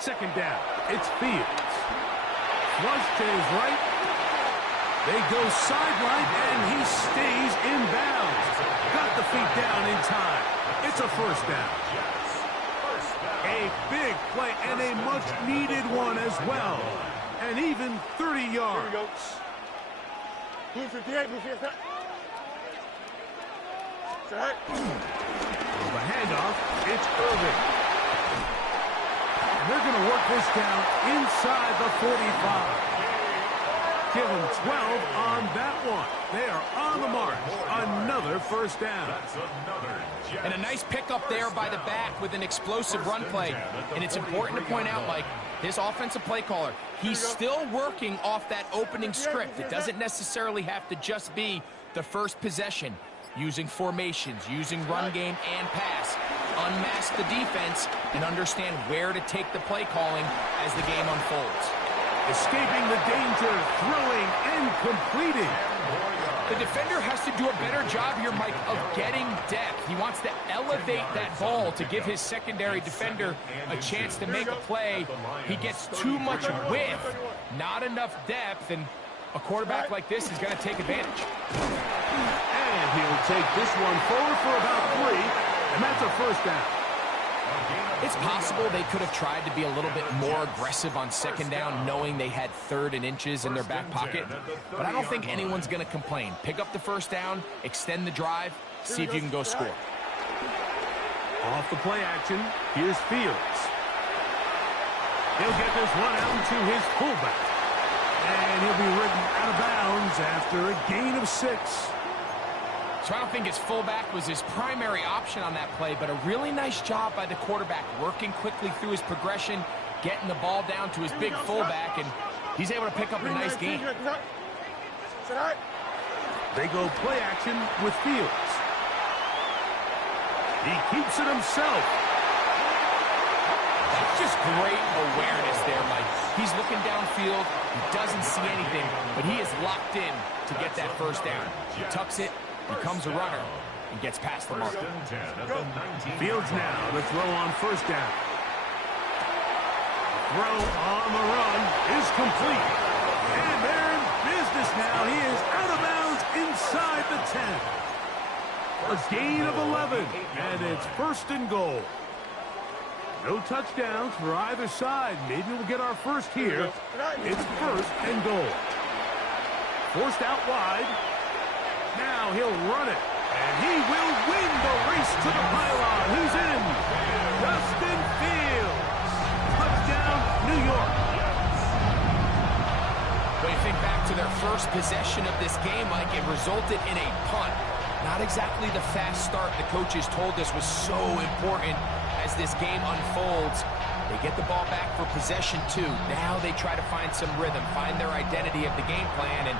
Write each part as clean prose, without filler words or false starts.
Second down. It's Fields. Flush to his right. They go sideline, and he stays in bounds. Got the feet down in time. It's a first down. A big play and a much-needed one as well. And even 30 yards. Here we go. The handoff, it's Irving. And they're going to work this down inside the 45. Give them 12 on that one. They are on the mark. Another first down. And a nice pickup there by the back with an explosive run play. And it's important to point out, Mike, this offensive play caller, he's still working off that opening script. It doesn't necessarily have to just be the first possession. Using formations, using run game and pass. Unmask the defense and understand where to take the play calling as the game unfolds. Escaping the danger, throwing and completing. The defender has to do a better job here, Mike, of getting depth. He wants to elevate that ball to give his secondary defender a chance to make a play. He gets too much width, not enough depth, and a quarterback like this is going to take advantage. And he'll take this one forward for about 3, and that's a first down. It's possible they could have tried to be a little bit more aggressive on second down, knowing they had 3rd and inches in their back pocket. But I don't think anyone's going to complain. Pick up the first down, extend the drive, see if you can go score. Off the play action, here's Fields. He'll get this one out to his fullback. And he'll be ridden out of bounds after a gain of 6. So I don't think his fullback was his primary option on that play, but a really nice job by the quarterback working quickly through his progression, getting the ball down to his big fullback, and he's able to pick up a nice gain. They go play action with Fields. He keeps it himself. That's just great awareness there, Mike. He's looking downfield. He doesn't see anything, but he is locked in to get that first down. He tucks it, becomes a runner, and gets past the mark. Fields now to throw on first down. Throw on the run is complete. And they're in business now. He is out of bounds inside the 10. A gain of 11, and it's 1st and goal. No touchdowns for either side. Maybe we'll get our first here. It's 1st and goal. Forced out wide. Now he'll run it, and he will win the race to the pylon. He's in. Justin Fields. Touchdown, New York. When you think back to their first possession of this game, Mike, it resulted in a punt. Not exactly the fast start the coaches told us was so important as this game unfolds. They get the ball back for possession 2. Now they try to find some rhythm, find their identity of the game plan, and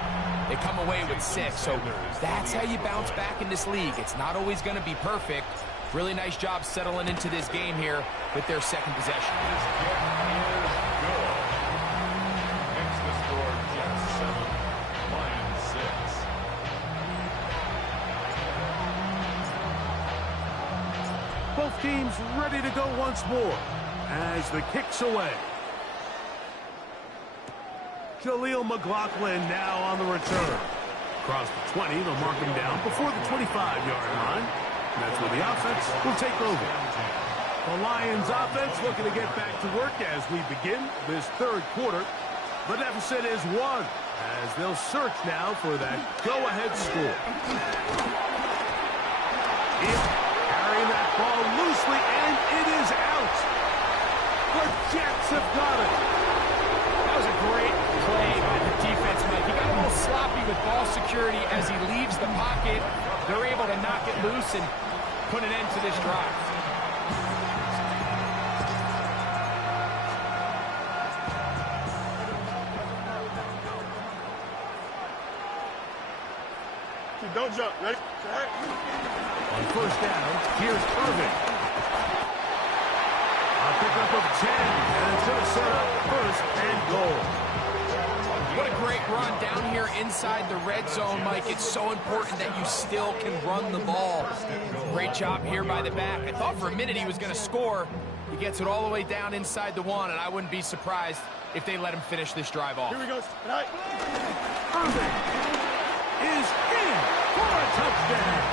they come away with 6. So that's how you bounce back in this league. It's not always going to be perfect. Really nice job settling into this game here with their second possession. Both teams ready to go once more as the kick's away. Jaleel McLaughlin now on the return. Across the 20, they'll mark him down before the 25-yard line. And that's where the offense will take over. The Lions offense looking to get back to work as we begin this 3rd quarter. The deficit is 1 as they'll search now for that go-ahead score. Carrying that ball loosely, and it is out. The Jets have got it. That was a great play by the defense, Mike. He got a little sloppy with ball security as he leaves the pocket. They're able to knock it loose and put an end to this drive. Don't jump. Ready? On first down, here's Irving. A pickup of 10, and it's going to set up 1st and goal. What a great run down here inside the red zone, Mike. It's so important that you still can run the ball. Great job here by the back. I thought for a minute he was going to score. He gets it all the way down inside the one, and I wouldn't be surprised if they let him finish this drive off. Here we go. Tonight. Irving is in for a touchdown.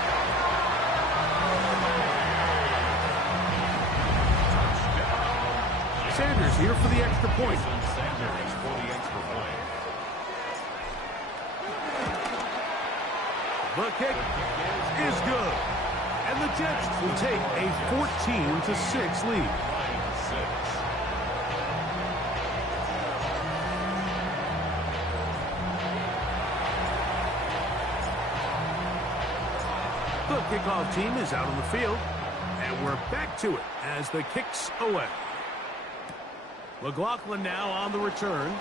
Sanders here for the extra point. Sanders for the extra point. The kick is good. And the Jets will take a 14-6 lead. The kickoff team is out on the field, and we're back to it as the kick's away. McLaughlin now on the return.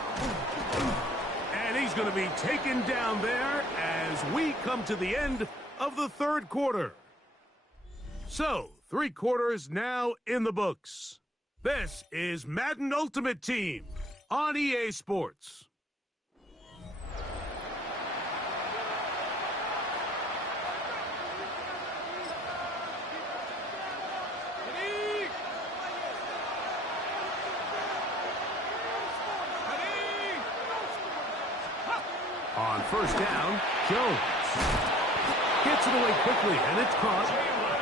And he's going to be taken down there as we come to the end of the third quarter. So, 3 quarters now in the books. This is Madden Ultimate Team on EA Sports. On first down, Jones gets it away quickly, and it's caught.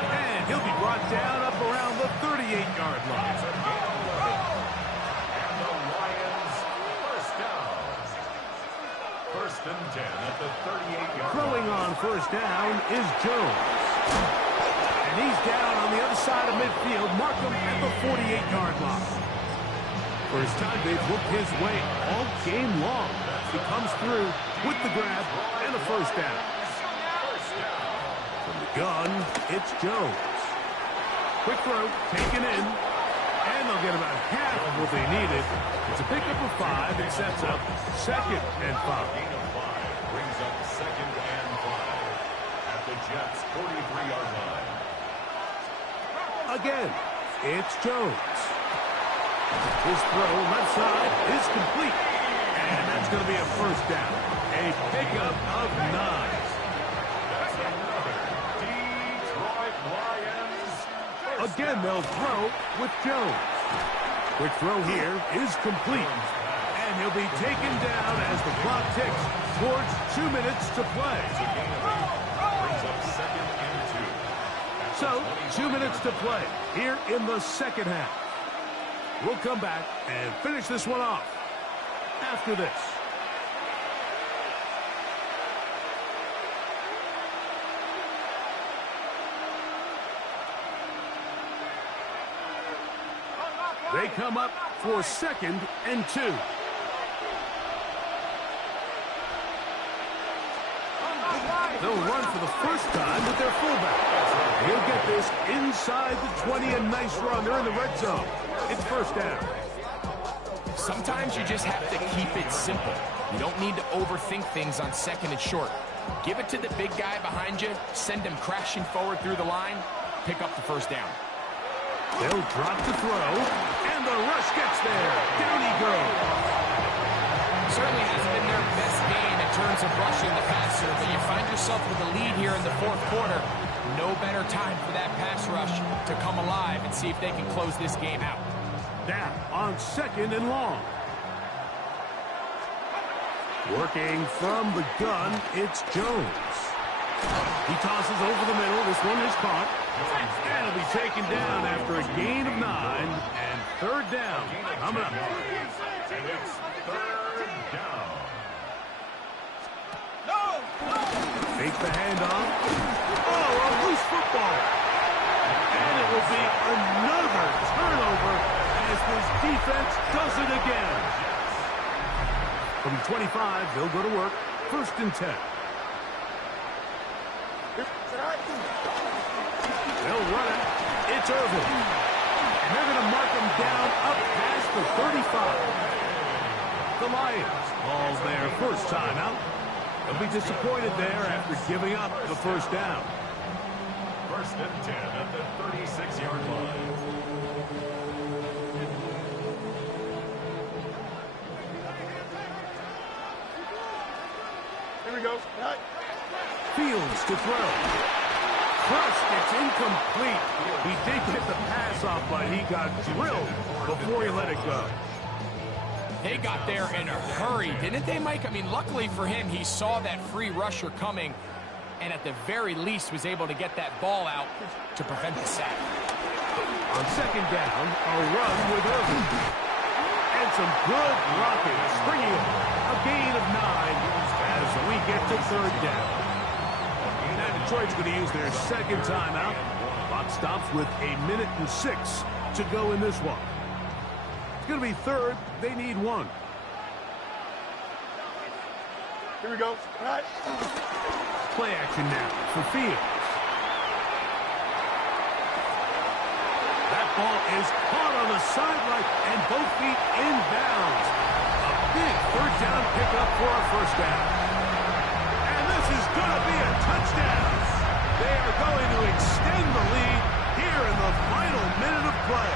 And he'll be brought down up around the 38-yard line. And the Lions first down. First and 10 at the 38-yard line. Throwing on first down is Jones. And he's down on the other side of midfield. Mark him at the 48-yard line. First time they've looked his way all game long. He comes through with the grab and a first down. From the gun, it's Jones. Quick throw, taken in, and they'll get about half of what they needed. It's a pickup of 5. It sets up 2nd and 5. Gain of 5 brings up 2nd and 5 at the Jets' 43-yard line. Again, it's Jones. His throw left side is complete. And that's going to be a first down. A pickup of 9. That's another Detroit Lions. Again, they'll throw with Jones. Quick throw here is complete. And he'll be taken down as the clock ticks towards 2 minutes to play. Brings up 2nd and 2. So, 2 minutes to play here in the second half. We'll come back and finish this one off after this. They come up for 2nd and 2. They'll run for the first time with their fullback. He'll get this inside the 20, a nice run. They're in the red zone. It's first down. Sometimes you just have to keep it simple. You don't need to overthink things on 2nd and short. Give it to the big guy behind you, send him crashing forward through the line, pick up the first down. They'll drop to throw, and the rush gets there. Down he goes. Certainly hasn't been their best game in terms of rushing the passer, but you find yourself with a lead here in the fourth quarter. No better time for that pass rush to come alive and see if they can close this game out. Now on 2nd and long. Working from the gun, it's Jones. He tosses over the middle. This one is caught. And he'll be taken down after a gain of 9. And third down coming up. And it's third down. Fake the handoff. Oh, a loose football. And it will be another turnover as this defense does it again. From 25, they'll go to work. First and 10. They'll run it. It's Irvin. And they're going to mark him down up past the 35. The Lions call their first timeout. They'll be disappointed there after giving up the first down. First and 10 at the 36-yard line. go. Right. Fields to throw. Crushed, it's incomplete. He did get the pass off, but he got drilled before he let it go. They got there in a hurry, didn't they, Mike? I mean, luckily for him, he saw that free rusher coming, and at the very least was able to get that ball out to prevent the sack. On second down, a run with Irvin. And some good blocking, bringing it a gain of 9 as we get to third down. Now Detroit's going to use their second timeout. Clock stops with 1:06 to go in this one. It's going to be third. They need 1. Here we go. Right. Play action now for Fields. That ball is caught on the sideline and both feet inbounds. A big third down pickup for a first down. And this is going to be a touchdown. They are going to extend the lead here in the final minute of play.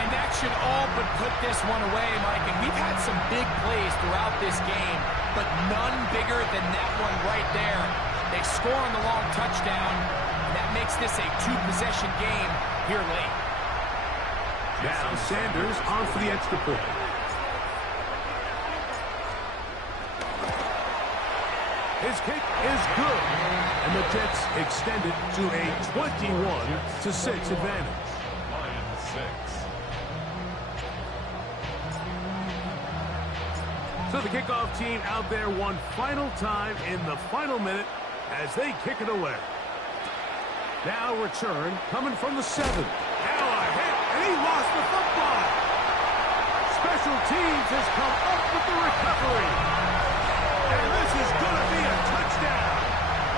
And that should all but put this one away, Mike. And we've had some big plays throughout this game, but none bigger than that one right there. They score on the long touchdown. That makes this a 2-possession game here late. Now Sanders on for the extra point. His kick is good. And the Jets extend it to a 21-6 advantage. Lions 6. So the kickoff team out there one final time in the final minute as they kick it away. Now return coming from the 7. Now a hit, and he lost the football. Special teams has come up with the recovery. And this is going to be a touchdown.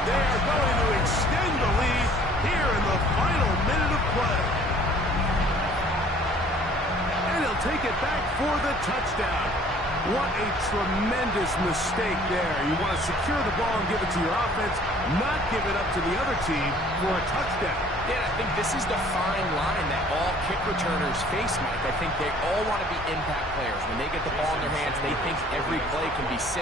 They are going to extend the lead here in the final minute of play. And he'll take it back for the touchdown. What a tremendous mistake there. You want to secure the ball and give it to your offense, not give it up to the other team for a touchdown. Yeah, I think this is the fine line that all kick returners face, Mike. I think they all want to be impact players. When they get the ball in their hands, they think every play can be 6.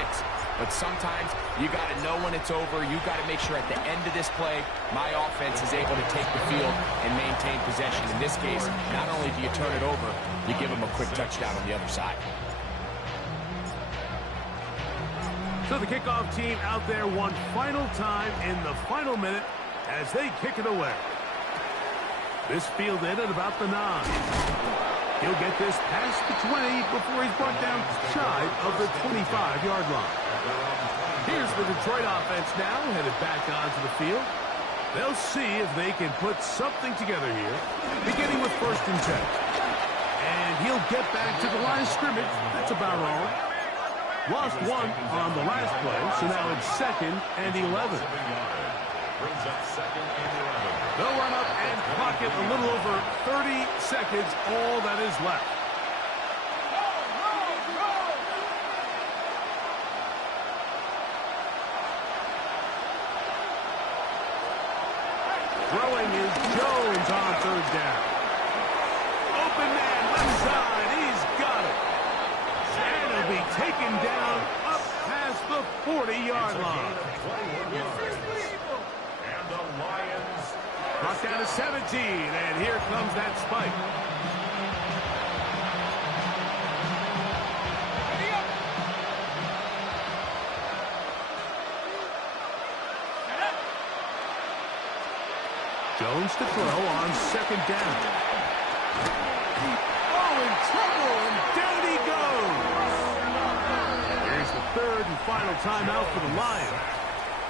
But sometimes you got to know when it's over. You got to make sure at the end of this play, my offense is able to take the field and maintain possession. In this case, not only do you turn it over, you give them a quick touchdown on the other side. So the kickoff team out there one final time in the final minute as they kick it away. This fielded at about the 9. He'll get this past the 20 before he's brought down shy of the 25-yard line. Here's the Detroit offense now headed back onto the field. They'll see if they can put something together here, beginning with 1st and 10. And he'll get back to the line of scrimmage. That's about all. Lost 1 on the last play, so now it's 2nd and 11. Brings up 2nd and 11. They'll run up and clock it a little over 30 seconds, all that is left. Throwing is Jones on 3rd down. Open man, left side, he's got it. And he'll be taken down up past the 40-yard line. And the Lions Brought down to 17, and here comes that spike. Jones to throw on 2nd down. Oh, in trouble, and down he goes. Here's the 3rd and final timeout for the Lions.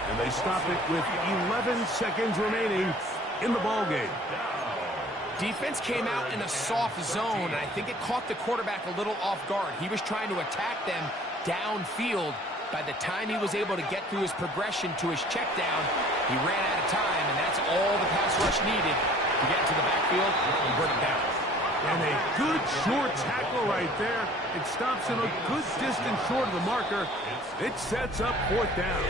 And they stop it with 11 seconds remaining in the ballgame. Defense came out in a soft zone, and I think it caught the quarterback a little off guard. He was trying to attack them downfield. By the time he was able to get through his progression to his check down, he ran out of time, and that's all the pass rush needed to get to the backfield and bring him down. And a good short tackle right there. It stops him a good distance short of the marker. It sets up 4th down.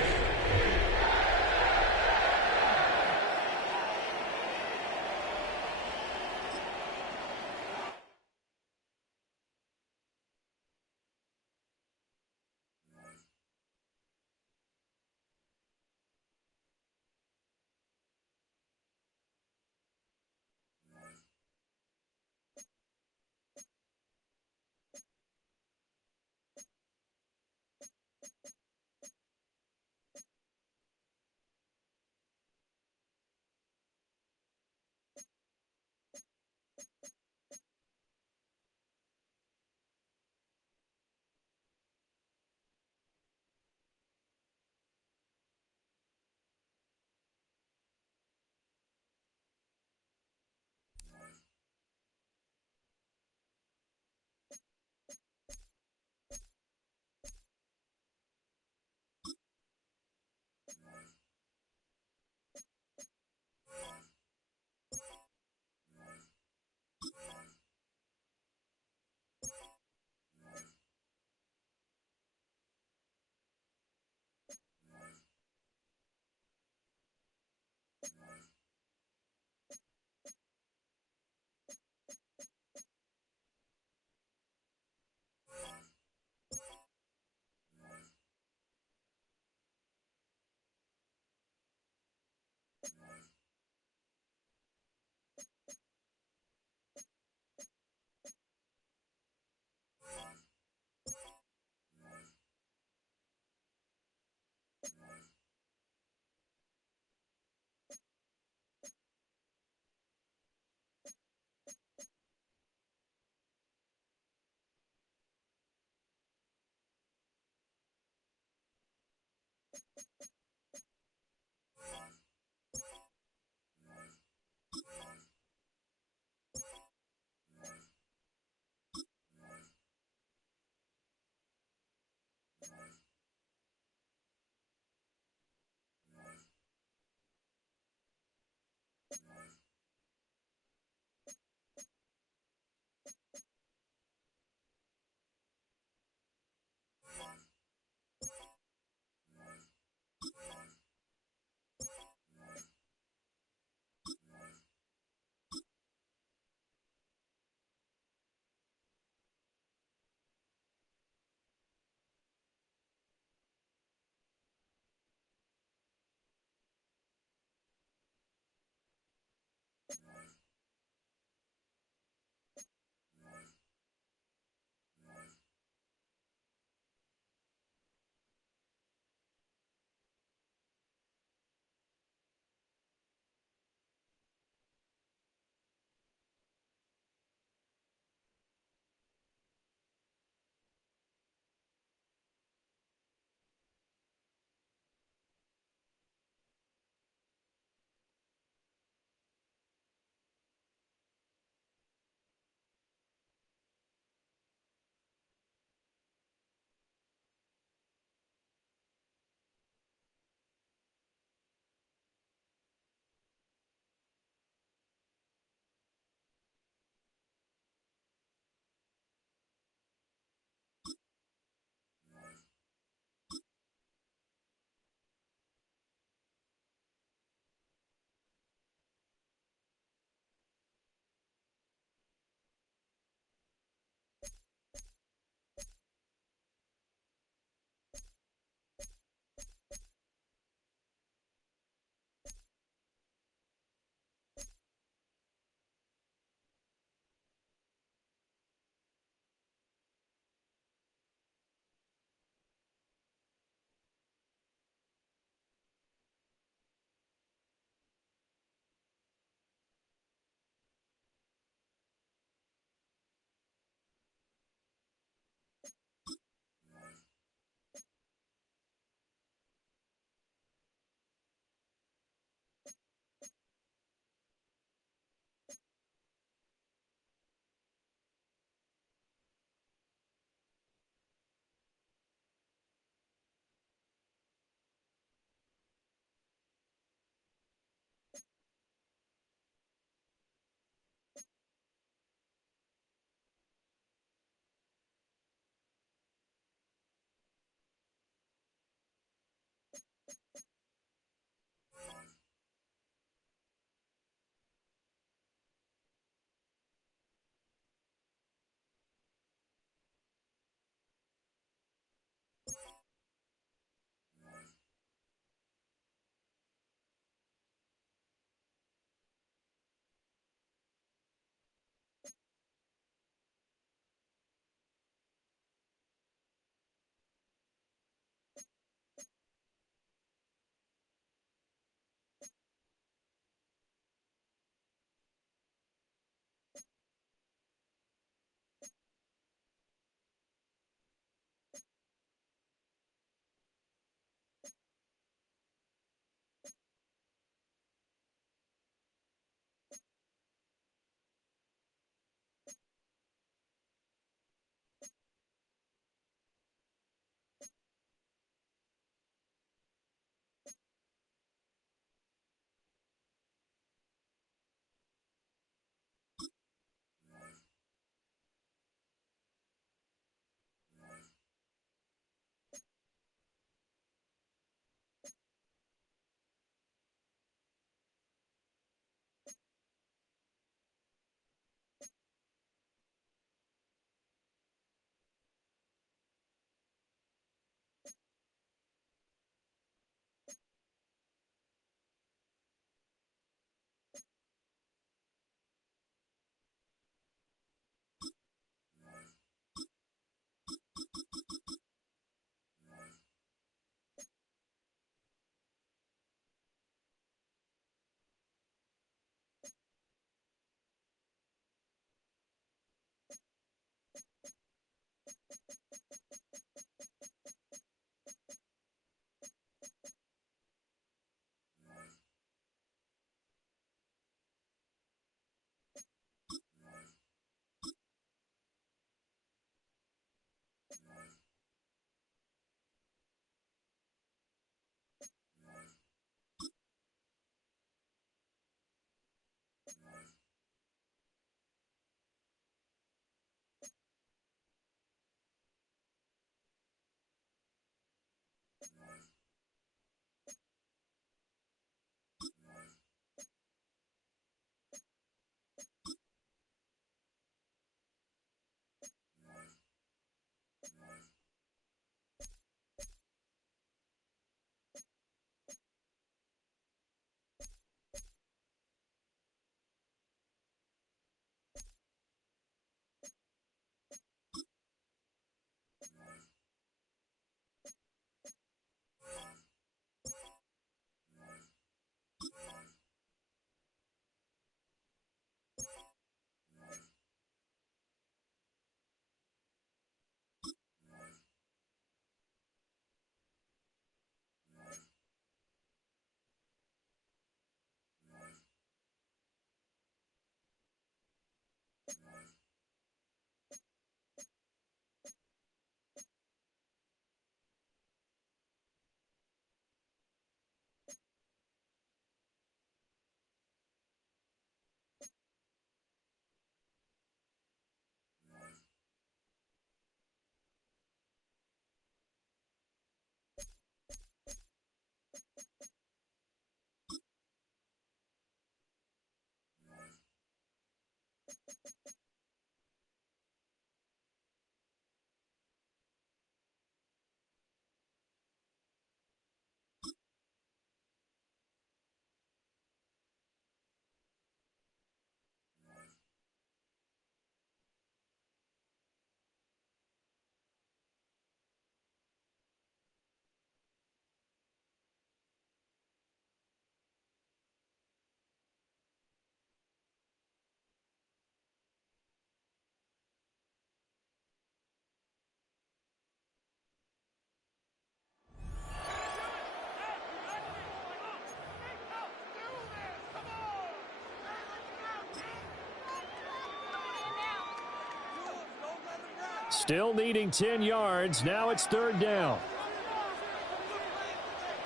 Still needing 10 yards. Now it's 3rd down.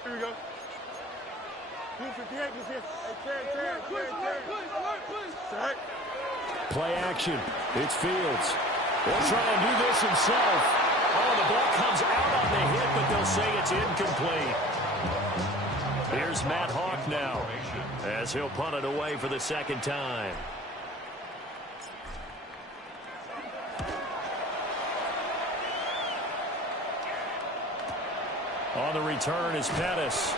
Here we go. Play action. It's Fields. He'll try and do this himself. Oh, the ball comes out on the hit, but they'll say it's incomplete. Here's Matt Hawk now, as he'll punt it away for the 2nd time. On the return is Pettis.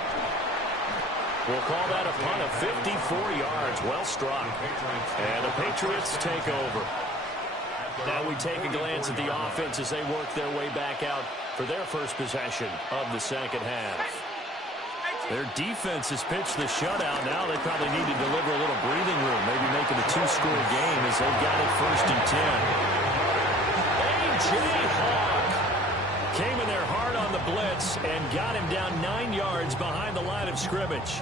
We'll call that a punt of 54 yards. Well struck. And the Patriots take over. Now we take a glance at the offense as they work their way back out for their first possession of the 2nd half. Their defense has pitched the shutout. Now they probably need to deliver a little breathing room, maybe make it a 2-score game as they've got it 1st and 10. A.J. Hawk came in there hard on the blitz and got him down 9 yards behind the line of scrimmage.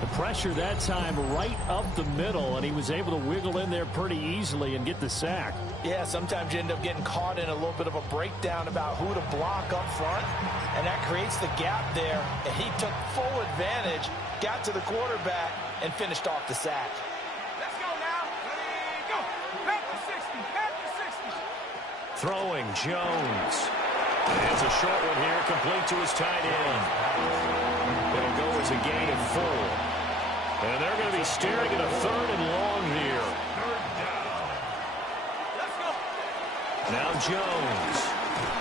The pressure that time right up the middle, and he was able to wiggle in there pretty easily and get the sack. Yeah, sometimes you end up getting caught in a little bit of a breakdown about who to block up front, and that creates the gap there, and he took full advantage, got to the quarterback, and finished off the sack. Let's go now. Go. Back to 60. Back to 60. Throwing Jones. It's a short one here, complete to his tight end. It'll go as a gain of 4. And they're going to be staring at a 3rd and long here. Let's go. Now Jones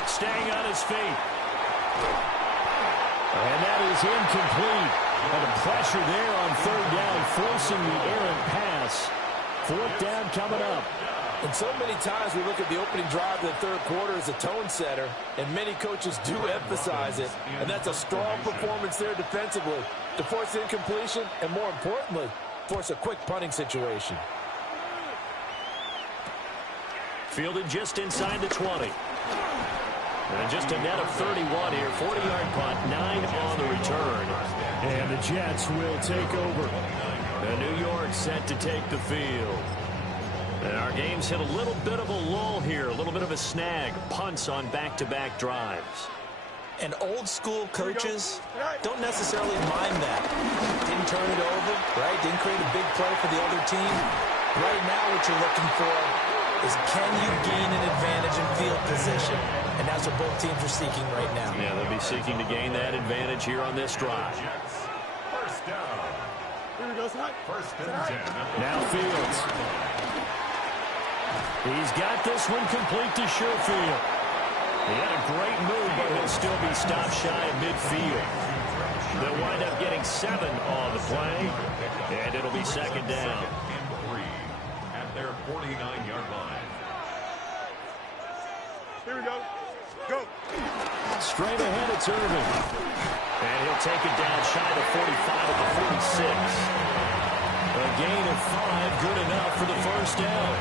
staying on his feet. And that is incomplete. And the pressure there on 3rd down, forcing the errant pass. 4th down coming up. And so many times we look at the opening drive of the 3rd quarter as a tone setter, and many coaches do emphasize it. And that's a strong performance there defensively to force incompletion and, more importantly, force a quick punting situation. Fielded just inside the 20. And just a net of 31 here. 40-yard punt, 9 on the return. And the Jets will take over. And New York set to take the field. And our game's hit a little bit of a lull here, a little bit of a snag. Punts on back-to-back drives. And old-school coaches don't necessarily mind that. Didn't turn it over, right? Didn't create a big play for the other team. Right now what you're looking for is can you gain an advantage in field position? And that's what both teams are seeking right now. Yeah, they'll be seeking to gain that advantage here on this drive. First down. Here we go, son. 1st and 10. Now Fields. He's got this one complete to Sherfield. He had a great move, but he'll still be stopped shy of midfield. They'll wind up getting 7 on the play, and it'll be 2nd down. And 3 at their 49-yard line. Here we go. Go. Straight ahead, it's Irvin. And he'll take it down shy of 45 at the 46. A gain of 5, good enough for the 1st down.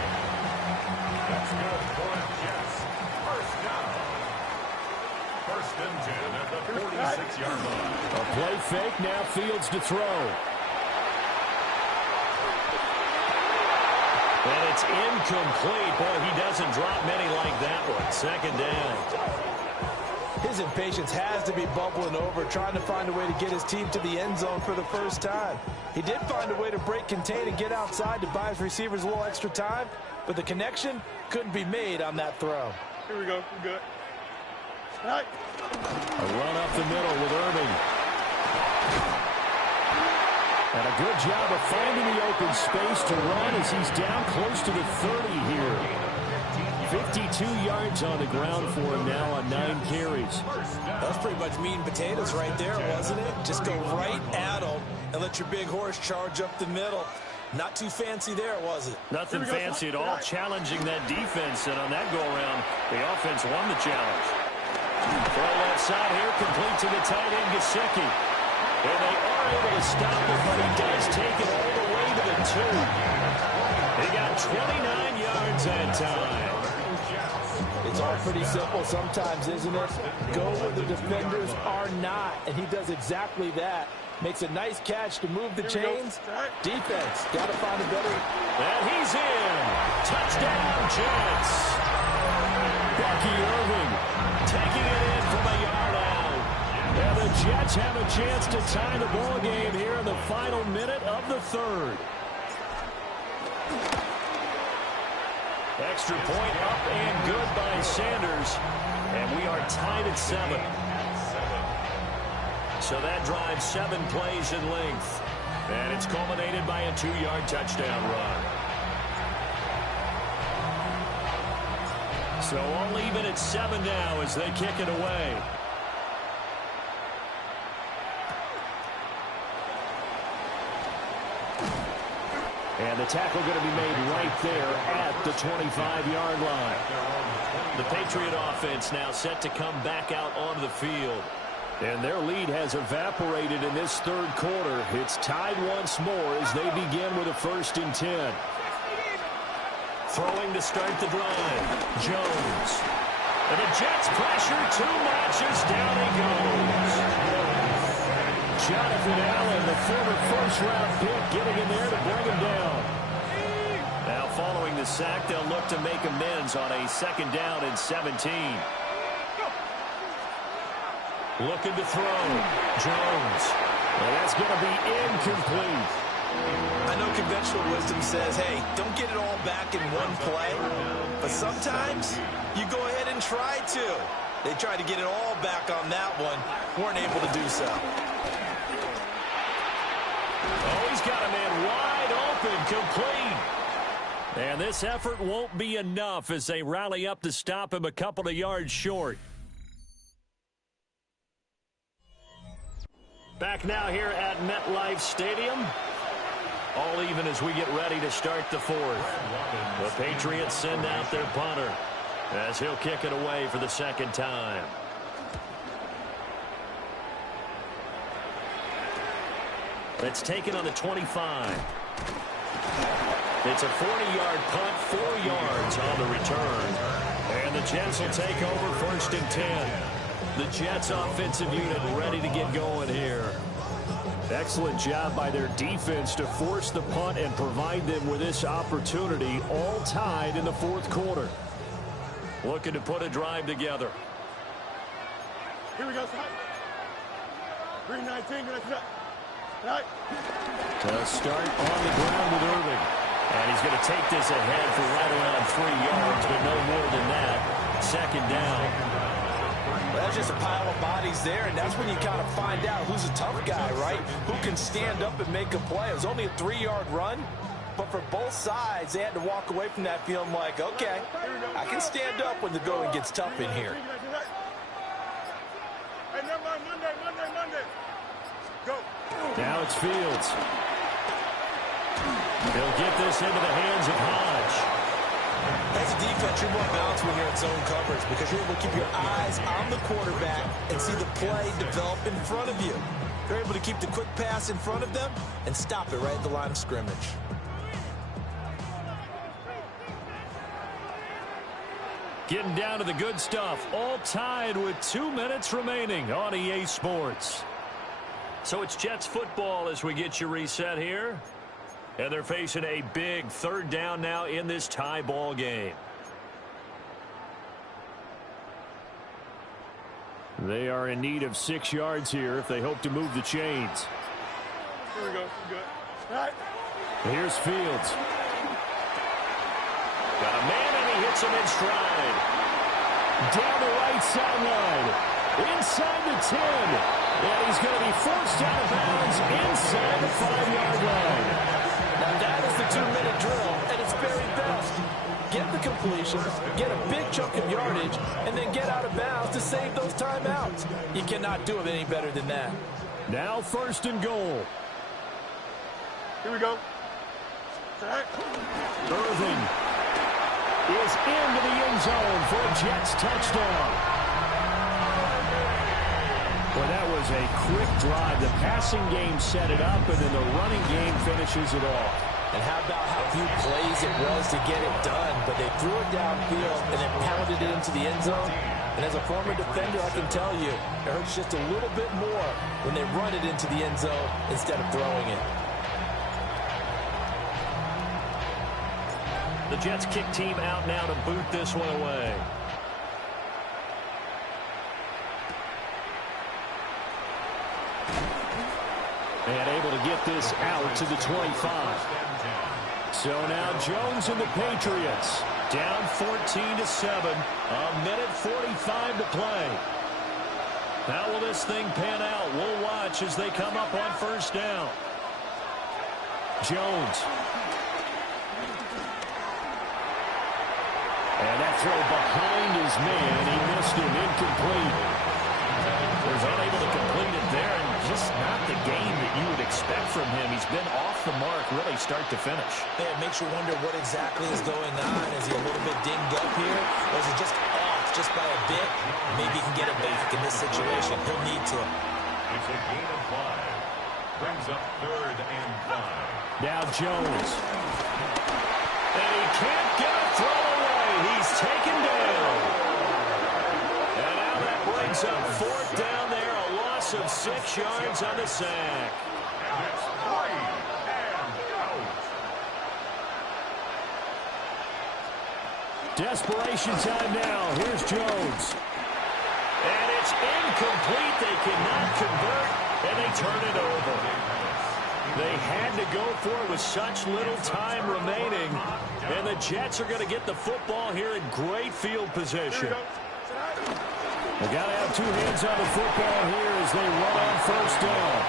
That's good for the Jets. 1st down. 1st and 10 at the 46-yard line. A play fake, now Fields to throw. And it's incomplete. Boy, he doesn't drop many like that one. 2nd down. His impatience has to be bubbling over, trying to find a way to get his team to the end zone for the 1st time. He did find a way to break contain and get outside to buy his receivers a little extra time, but the connection couldn't be made on that throw. Here we go. We're good. All right. A run up the middle with Irving. And a good job of finding the open space to run as he's down close to the 30 here. 52 yards on the ground for him now on 9 carries. That was pretty much meat and potatoes right there, wasn't it? Just go right at him and let your big horse charge up the middle. Not too fancy there, was it? Nothing fancy at all, challenging that defense, and on that go-around, the offense won the challenge. Throw left side here, complete to the tight end, Gesicki. And they are able to stop him, but he does take it all the way to the 2. He got 29 yards that time. It's all pretty simple sometimes, isn't it? Go where the defenders are not, and he does exactly that. Makes a nice catch to move the chains. Defense, got to find a better. And he's in. Touchdown, Jets. But taking it in from a yard out. And the Jets have a chance to tie the ball game here in the final minute of the third. Extra point up and good by Sanders. And we are tied at 7. So that drives 7 plays in length. And it's culminated by a 2-yard touchdown run. So all even at 7 now as they kick it away. And the tackle going to be made right there at the 25-yard line. The Patriot offense now set to come back out onto the field. And their lead has evaporated in this third quarter. It's tied once more as they begin with a 1st and 10. Throwing to start the drive. Jones. And the Jets pressure too much as down he goes. Jonathan Allen, the former first-round pick, getting in there to bring him down. Now following the sack, they'll look to make amends on a 2nd down and 17. Looking to throw. Jones. Well, that's going to be incomplete. I know conventional wisdom says, hey, don't get it all back in one play. But sometimes you go ahead and try to. They tried to get it all back on that one. Weren't able to do so. Oh, he's got a man wide open, complete. And this effort won't be enough as they rally up to stop him a couple of yards short. Back now here at MetLife Stadium. All even as we get ready to start the 4th. The Patriots send out their punter as he'll kick it away for the 2nd time. It's taken on the 25. It's a 40-yard punt, 4 yards on the return. And the Jets will take over 1st and 10. The Jets offensive unit ready to get going here. Excellent job by their defense to force the punt and provide them with this opportunity, all tied in the 4th quarter. Looking to put a drive together. Here we go, Scott. 319, right. To start on the ground with Irving. And he's going to take this ahead for right around 3 yards, but no more than that. 2nd down. That's just a pile of bodies there, and that's when you kind of find out who's a tough guy, right? Who can stand up and make a play. It was only a 3-yard run, but for both sides, they had to walk away from that feeling like, okay, I can stand up when the going gets tough in here. Hey, never mind, Monday. Go. Now it's Fields. They'll get this into the hands of Hodge. As a defense, you're more balanced when you're in zone coverage because you're able to keep your eyes on the quarterback and see the play develop in front of you. You're able to keep the quick pass in front of them and stop it right at the line of scrimmage. Getting down to the good stuff, all tied with 2 minutes remaining on EA Sports. So it's Jets football as we get you reset here. And they're facing a big 3rd down now in this tie ball game. They are in need of 6 yards here if they hope to move the chains. Here we go. Good. All right. Here's Fields. Got a man and he hits him in stride. Down the right sideline. Inside the 10. And he's going to be forced out of bounds inside the 5-yard line. Now that is the 2-minute drill at its very best. Get the completion, get a big chunk of yardage, and then get out of bounds to save those timeouts. You cannot do it any better than that. Now 1st and goal. Here we go. All right. Irving is into the end zone for a Jets touchdown. Well, that was a quick drive. The passing game set it up, and then the running game finishes it off. And how about how few plays it was to get it done, but they threw it downfield and then pounded it into the end zone. And as a former defender, I can tell you, it hurts just a little bit more when they run it into the end zone instead of throwing it. The Jets kick team out now to boot this one away. And able to get this out to the 25. So now Jones and the Patriots down 14-7. A minute 45 to play. How will this thing pan out? We'll watch as they come up on first down. Jones. And that throw behind his man. He missed him. Incomplete. Was unable to complete it there, and just not the game that you would expect from him. He's been off the mark really start to finish. Yeah, it makes you wonder what exactly is going on. Is he a little bit dinged up here? Or is it just off just by a bit? Maybe he can get it back in this situation. He'll need to. It's a gain of 5. Brings up 3rd and 5. Now Jones. And he can't get a throw away. He's taken down. And now that brings up 4th down there. A loss of 6 yards on the sack. And it's 3 and out. Desperation time now. Here's Jones. And it's incomplete. They cannot convert, and they turn it over. They had to go for it with such little time remaining. And the Jets are going to get the football here in great field position. They got to have 2 hands on the football here as they run on first down.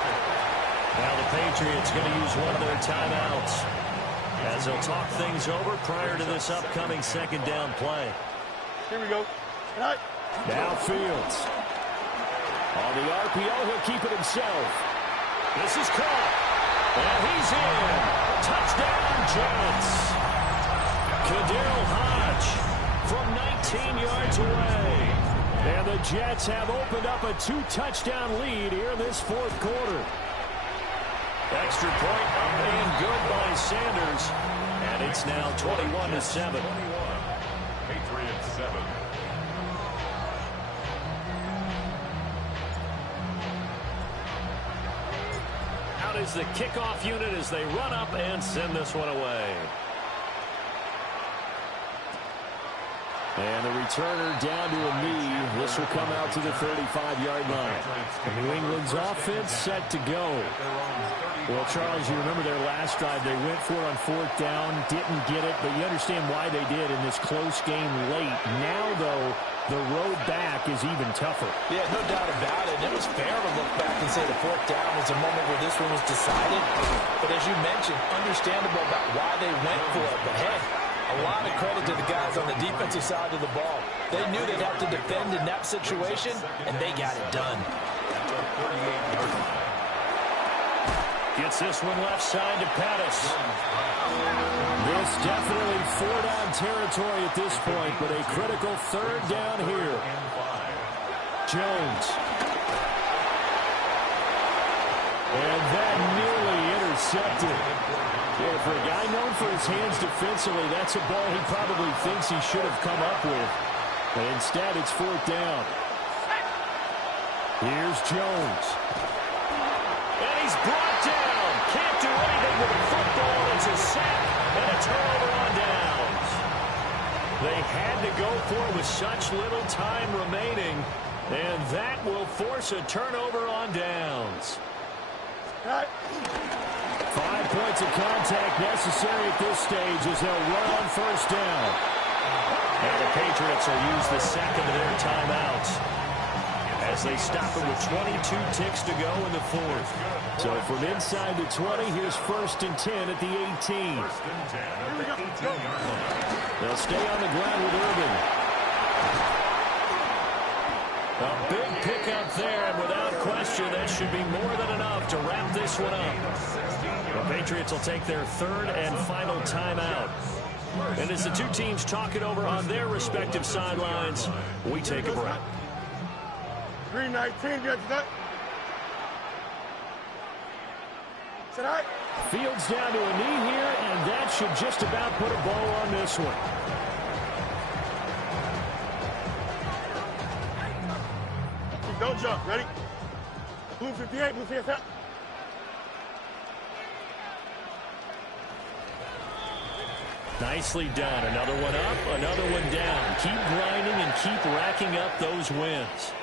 Now the Patriots going to use one of their timeouts as they'll talk things over prior to this upcoming 2nd down play. Here we go. Tonight. Now Fields. On the RPO, he'll keep it himself. This is caught. And he's in. Touchdown, Jets. Kaderl Hodge from 19 yards away. And the Jets have opened up a 2-touchdown lead here in this 4th quarter. Extra point up and good by Sanders. And it's now 21-7. Patriots 7. Out is the kickoff unit as they run up and send this one away. And the returner down to a knee. This will come out to the 35-yard line. And New England's offense set to go. Well, Charles, you remember their last drive. They went for it on 4th down, didn't get it, but you understand why they did in this close game late. Now, though, the road back is even tougher. Yeah, no doubt about it. It was fair to look back and say the 4th down was a moment where this one was decided. But as you mentioned, understandable about why they went for it. But, hey, a lot of credit to the guys on the defensive side of the ball. They knew they'd have to defend in that situation, and they got it done. Gets this one left side to Pettis. This definitely 4-down territory at this point, but a critical 3rd down here. Jones. And that nearly intercepted. Yeah, for a guy known for his hands defensively, that's a ball he probably thinks he should have come up with. But instead, it's 4th down. Here's Jones. And he's brought down. Can't do anything with the football. It's a sack and a turnover on downs. They had to go for it with such little time remaining, and that will force a turnover on downs. 5 points of contact necessary at this stage as they'll run on first down. And the Patriots will use the 2nd of their timeouts as they stop it with 22 ticks to go in the 4th. So from inside the 20, here's 1st and 10 at the 18. They'll stay on the ground with Urban. A big pickup there, and without question, that should be more than enough to wrap this one up. The Patriots will take their 3rd and final timeout. And as the 2 teams talk it over on their respective sidelines, we take a break. 3:19, get that. Tonight. Fields down to a knee here, and that should just about put a bow on this one. Don't jump. Ready? Blue 58, blue 58. Nicely done. Another one up, another one down. Keep grinding and keep racking up those wins.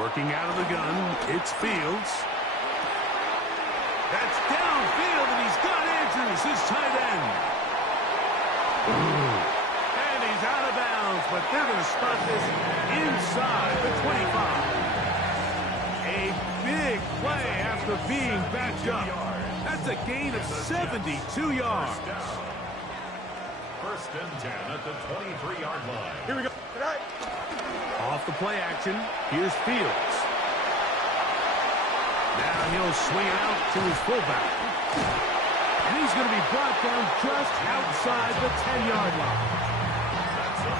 Working out of the gun, it's Fields. That's downfield, and he's got Andrews, his tight end. And he's out of bounds, but they're going to spot this inside the 25. A big play after being backed up. That's a gain of 72 yards. First and 10 at the 23-yard line. Here we go. Off the play action, here's Fields. Now he'll swing it out to his fullback. And he's going to be brought down just outside the 10-yard line.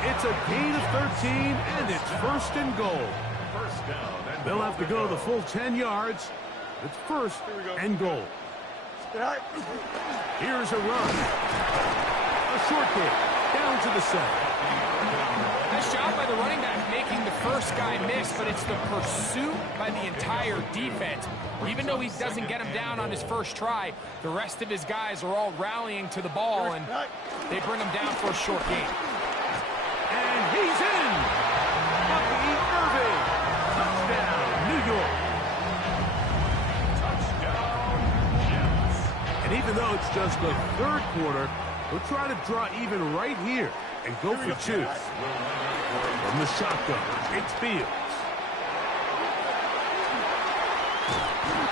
It's a gain of 13, and it's first and goal. First down. They'll have to go the full 10 yards. It's first and goal. Here's a run. A short kick down to the 7. Nice job by the running back making the first guy miss, but it's the pursuit by the entire defense. Even though he doesn't get him down on his first try, the rest of his guys are all rallying to the ball, and they bring him down for a short gain. And he's in. Bucky Irving. Touchdown, New York. And even though it's just the third quarter, we'll try to draw even right here and go for two. From the shotgun, it's Fields.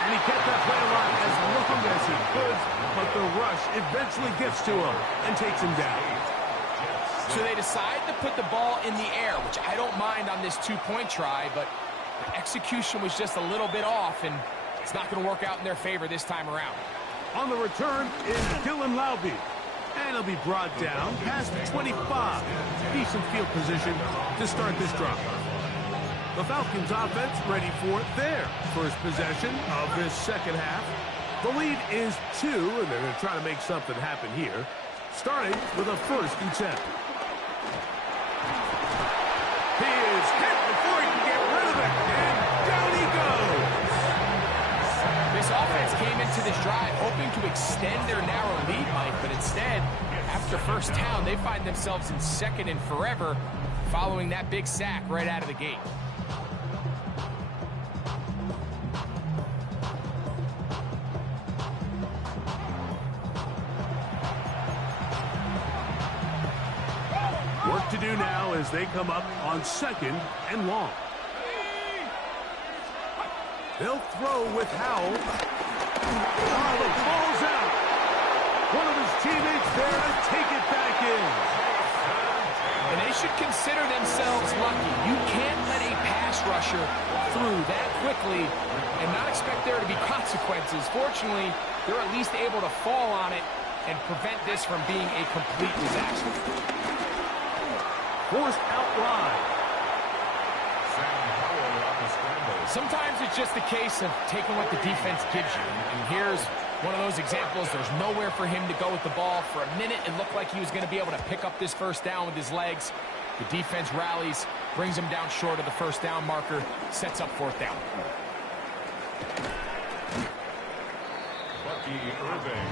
And he kept that play alive as long as he could, but the rush eventually gets to him and takes him down. So they decide to put the ball in the air, which I don't mind on this two-point try, but the execution was just a little bit off, and it's not going to work out in their favor this time around. On the return is Dylan Laube. And he'll be brought down past the 25. Decent field position to start this drive. The Falcons offense ready for their first possession of this second half. The lead is 2, and they're going to try to make something happen here, starting with a first and 10. He is hit before he can get rid of it, and down he goes. This offense came into this drive hoping to extend their narrow lead, Mike, but instead, after first down, they find themselves in second and forever following that big sack right out of the gate. Work to do now as they come up on second and long. They'll throw with Howell. Oh, the ball's out. One of his teammates there to take it back in. And they should consider themselves lucky. You can't let a pass rusher through that quickly and not expect there to be consequences. Fortunately, they're at least able to fall on it and prevent this from being a complete disaster. Forced out wide. Sometimes it's just a case of taking what the defense gives you. And here's one of those examples. There's nowhere for him to go with the ball. For a minute, it looked like he was going to be able to pick up this first down with his legs. The defense rallies, brings him down short of the first down marker, sets up fourth down.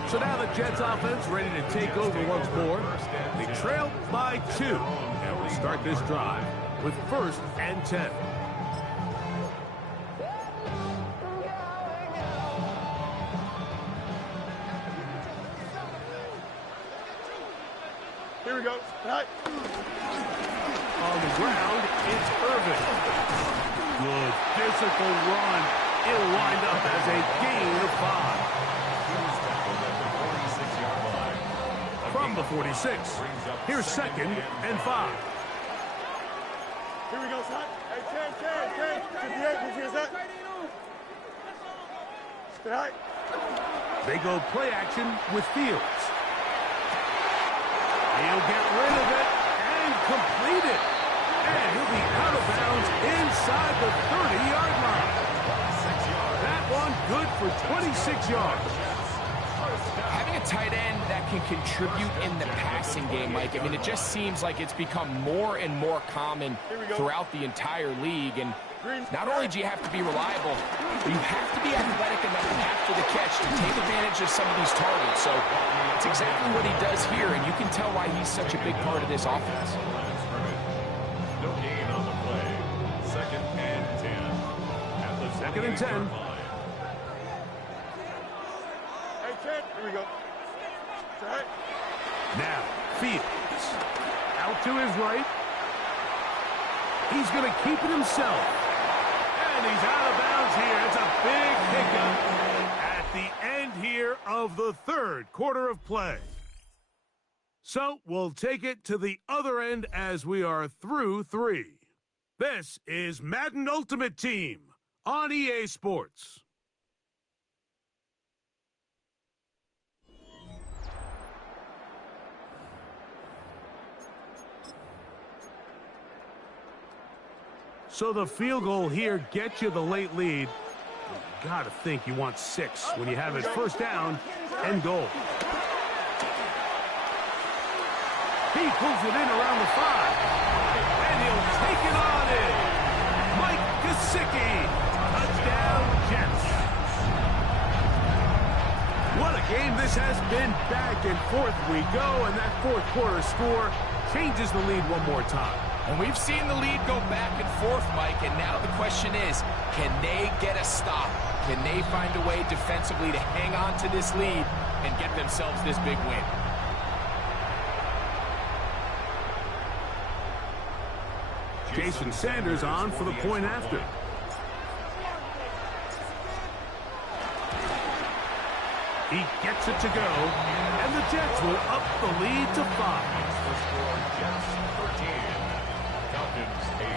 So now the Jets offense ready to take over once more. They trail by 2. And we'll start this drive with first and 10. Here we go. Right. On the ground, it's Irving. Good physical run. It'll wind up as a gain of 5. From the 46, here's second and 5. Here we go, son. Hey, 10. 58, here's that. Right. They go play action with Fields. He'll get rid of it and complete it. And he'll be out of bounds inside the 30-yard line. That one good for 26 yards. Having a tight end that can contribute in the passing game, Mike, I mean, it just seems like it's become more and more common throughout the entire league. And not only do you have to be reliable, you have to be athletic enough after the catch to take advantage of some of these targets. So it's exactly what he does here, and you can tell why he's such a big part of this offense. No gain on the play. Second and 10. Second and 10. Hey, kid. Here we go. All right. Now, Fields. Out to his right. He's going to keep it himself. And he's out of bounds here. It's a big pickup at the end here of the third quarter of play. So we'll take it to the other end as we are through 3. This is Madden Ultimate Team on EA Sports. So the field goal here gets you the late lead. You got to think you want 6 when you have it first down and goal. He pulls it in around the 5. And he'll take it on in. Mike Gesicki. Touchdown, Jets. What a game this has been. Back and forth we go. And that fourth quarter score changes the lead one more time. And we've seen the lead go back and forth, Mike, and now the question is, can they get a stop? Can they find a way defensively to hang on to this lead and get themselves this big win? Jason Sanders on for the point after. He gets it to go, and the Jets will up the lead to 5. Jets 13. Falcons 8.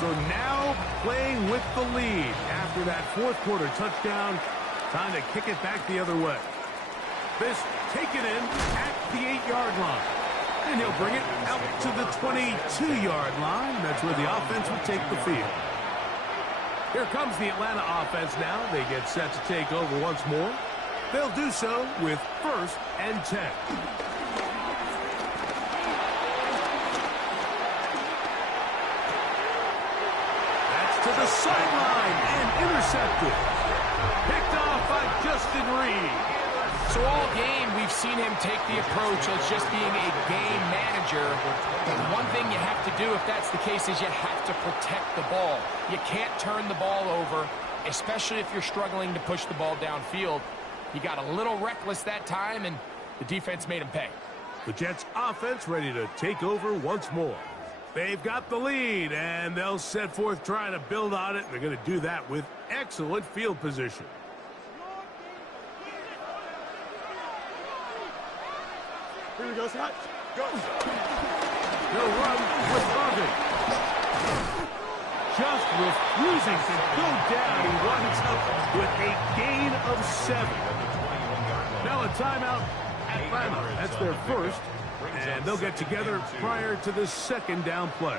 So now playing with the lead after that fourth quarter touchdown. Time to kick it back the other way. This taken in at the 8-yard line. And he'll bring it out to the 22-yard line. That's where the offense will take the field. Here comes the Atlanta offense now. They get set to take over once more. They'll do so with 1st and 10. That's to the sideline and intercepted. Picked off by Justin Reed. So all game, we've seen him take the approach as just being a game manager. But one thing you have to do if that's the case is you have to protect the ball. You can't turn the ball over, especially if you're struggling to push the ball downfield. He got a little reckless that time, and the defense made him pay. The Jets offense ready to take over once more. They've got the lead, and they'll set forth trying to build on it. They're going to do that with excellent field position. Here we go, Scott. Go. They'll run with Irving. Just refusing to go down. He runs up with a gain of 7. Now a timeout, Atlanta. That's their first. And they'll get together prior to the second down play.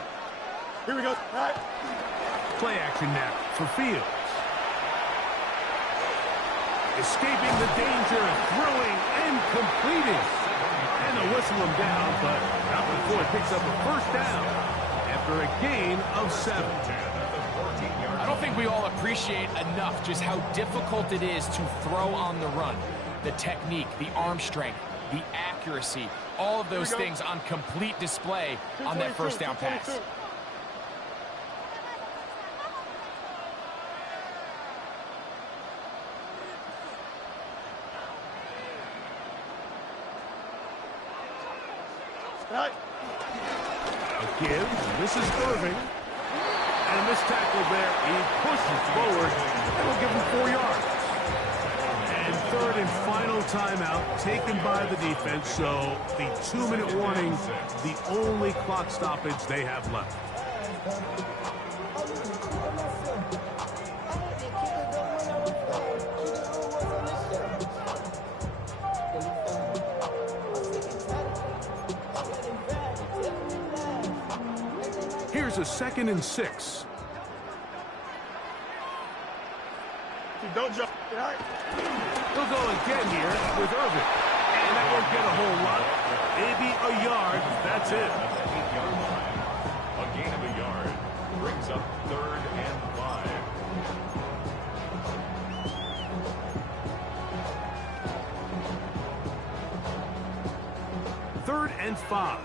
Here we go. All right. Play action now for Fields. Escaping the danger, throwing and completing. And they'll whistle him down, but not before he picks up a first down after a gain of 7. I don't think we all appreciate enough just how difficult it is to throw on the run. The technique, the arm strength, the accuracy, all of those things on complete display on that first down pass. Right. A give. This is Irving. And this tackle there, he pushes forward. It'll give him 4 yards. And third and final timeout taken by the defense. So the 2-minute warning, the only clock stoppage they have left. Here's a 2nd and 6. Don't jump. All right. He'll go again here with Irving. And that won't get a whole lot. Maybe a yard. That's it. A gain of a yard brings up 3rd and 5. 3rd and 5.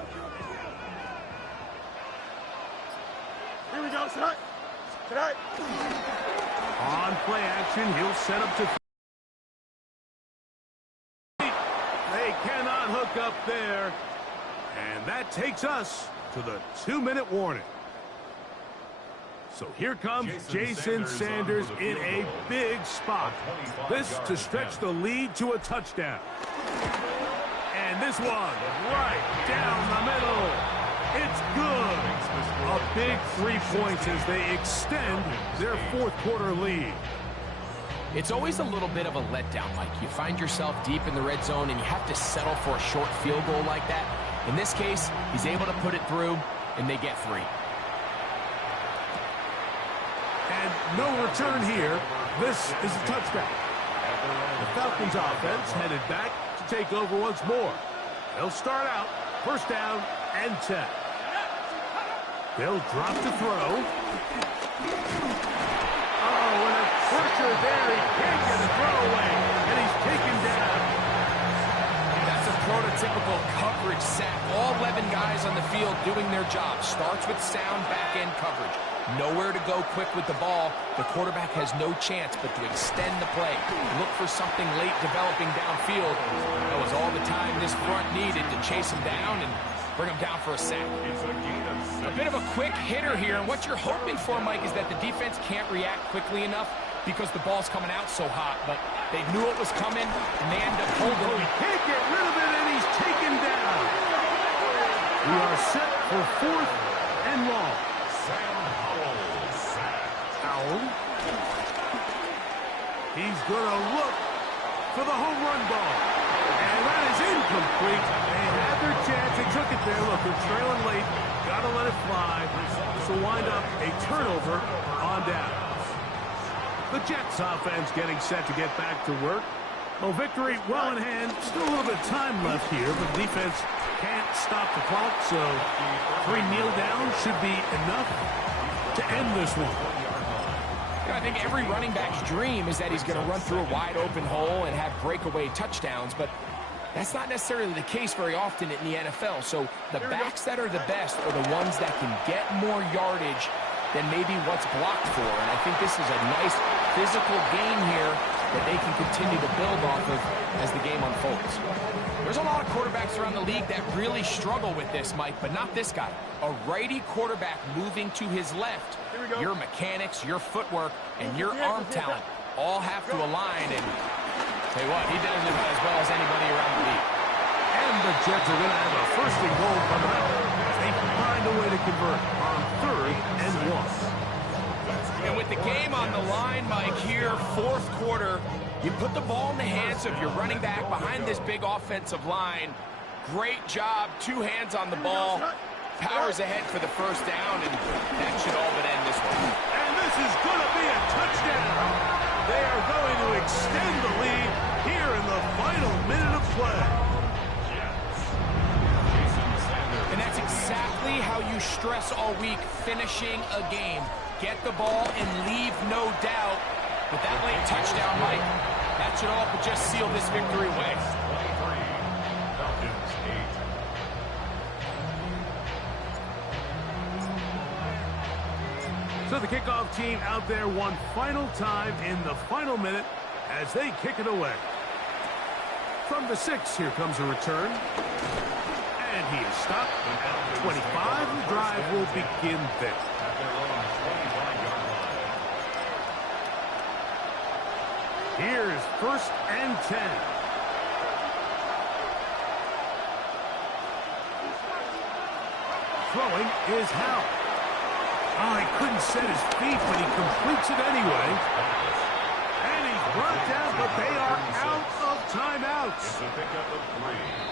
On play action, he'll set up to... They cannot hook up there. And that takes us to the 2-minute warning. So here comes Jason Sanders in a big spot. This to stretch the lead to a touchdown. And this one right down the middle. It's good. A big 3 points as they extend their fourth quarter lead. It's always a little bit of a letdown, Mike. You find yourself deep in the red zone and you have to settle for a short field goal like that. In this case, he's able to put it through, and they get 3. And no return here. This is a touchdown. The Falcons offense headed back to take over once more. They'll start out first down and 10. They'll drop to throw. Oh, and a pressure there. He can't get a throw away, and he's taken down. That's a prototypical coverage sack. All 11 guys on the field doing their job. Starts with sound back-end coverage. Nowhere to go quick with the ball. The quarterback has no chance but to extend the play. Look for something late developing downfield. That was all the time this front needed to chase him down and bring him down for a sack. A bit of a quick hitter here, and what you're hoping for, Mike, is that the defense can't react quickly enough because the ball's coming out so hot. But they knew it was coming, and they end up holding him. He can't get rid of it, and he's taken down. We are set for fourth and long. Howell. He's going to look for the home run ball. And that is incomplete. They had their chance. They took it there. Look, they're trailing late. Got to let it fly. This will wind up a turnover on down. The Jets offense getting set to get back to work. Well, victory well in hand. Still a little bit of time left here, but the defense can't stop the clock, so 3 kneel downs should be enough to end this one. I think every running back's dream is that he's going to run through a wide open hole and have breakaway touchdowns, but that's not necessarily the case very often in the NFL. So the backs that are the best are the ones that can get more yardage than maybe what's blocked for. And I think this is a nice physical game here that they can continue to build off of as the game unfolds. There's a lot of quarterbacks around the league that really struggle with this, Mike, but not this guy. A righty quarterback moving to his left. Your mechanics, your footwork, and your arm talent all have to align. And tell you what, he does it as well as anybody around the league. And the Jets are going to have a first and goal coming up as they find a way to convert on 3rd and 1. And with the game on the line, Mike, here, fourth quarter, you put the ball in the hands of your running back behind this big offensive line. Great job, 2 hands on the ball. Powers ahead for the first down, and that should all but end this one. And this is going to be a touchdown. They are going to extend the lead here in the final minute of play. And that's exactly how you stress all week, finishing a game. Get the ball and leave no doubt. With that late touchdown, Mike, that should all but just seal this victory away. So the kickoff team out there one final time in the final minute as they kick it away. From the 6, here comes a return. And he is stopped at 25. The drive will begin there. Here's 1st and 10. Throwing is Howell. Oh, he couldn't set his feet, but he completes it anyway. And he's brought down, but they are out of timeouts. It's a pickup of 3.